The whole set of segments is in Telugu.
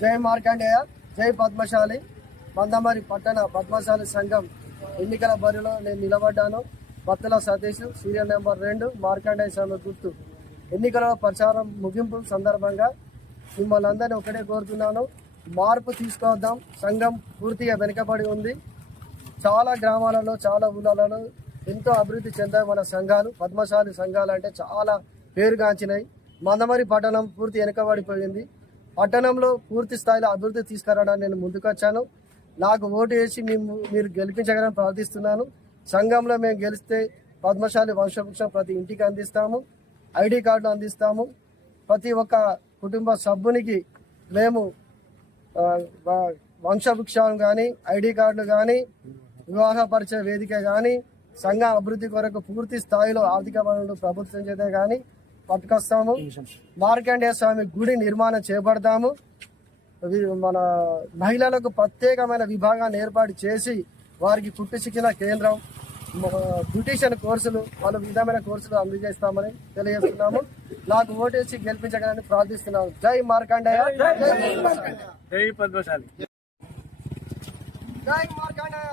జై మార్కండేయ, జై పద్మశాలి. మందమరి పట్టణ పద్మశాలి సంఘం ఎన్నికల బరిలో నేను నిలబడ్డాను. బత్తుల సతీష్, సీరియల్ నెంబర్ 2, మార్కండేయ స్వామి గుర్తు. ఎన్నికల ప్రచారం ముగింపు సందర్భంగా మిమ్మల్ని అందరినీ ఒకటే కోరుతున్నాను, మార్పు తీసుకొద్దాం. సంఘం పూర్తిగా వెనుకబడి ఉంది. చాలా గ్రామాలలో, చాలా ఊళ్ళలో ఎంతో అభివృద్ధి చెందాయి మన సంఘాలు. పద్మశాలి సంఘాలు అంటే చాలా పేరుగాంచినాయి. మందమరి పట్టణం పూర్తి వెనుకబడిపోయింది. పట్టణంలో పూర్తి స్థాయిలో అభివృద్ధి తీసుకురావడానికి నేను ముందుకొచ్చాను. నాకు ఓటు వేసి మీరు గెలిపించగలని ప్రార్థిస్తున్నాను. సంఘంలో మేము గెలిస్తే పద్మశాలి వంశవృక్షం ప్రతి ఇంటికి అందిస్తాము, ఐడి కార్డులు అందిస్తాము. ప్రతి ఒక్క కుటుంబ సభ్యునికి మేము వంశవృక్షాలు కానీ, ఐడి కార్డులు కానీ, వివాహ పరిచయ వేదిక కానీ, సంఘ అభివృద్ధి కొరకు పూర్తి స్థాయిలో ఆర్థిక వనరులు ప్రభుత్వం చేతే కానీ పట్టుకొస్తాము. మార్కండేయ స్వామి గుడి నిర్మాణం చేపడతాము. మన మహిళలకు ప్రత్యేకమైన విభాగాన్ని ఏర్పాటు చేసి వారికి కుట్టు శిక్షణ కేంద్రం, బ్యూటిషియన్ కోర్సులు, పలు విధమైన కోర్సులు అందజేస్తామని తెలియజేస్తున్నాము. నాకు ఓటేసి గెలిపించగలని ప్రార్థిస్తున్నాము. జై మార్కండేయ, జై పద్మశాలి. జై మార్కండేయ,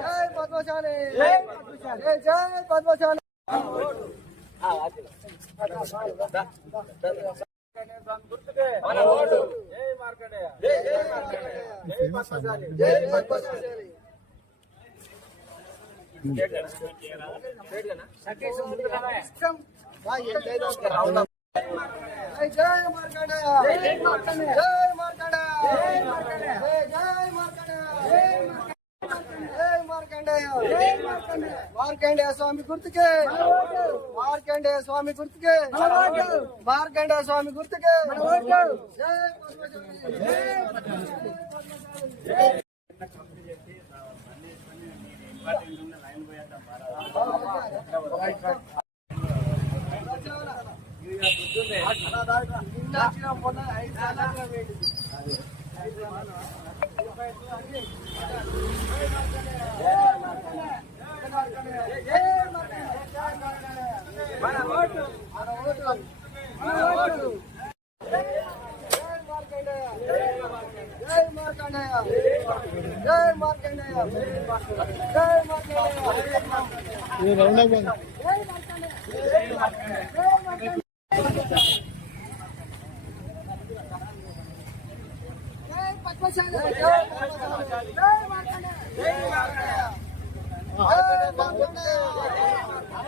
జై పద్మశాలి, జై పద్మశాలి. మార్కండేయ స్వామి గుర్తుకే, మార్కండేయ స్వామి గుర్తుకే, మార్కండేయ స్వామి గుర్తుకే. పద్మశాలి.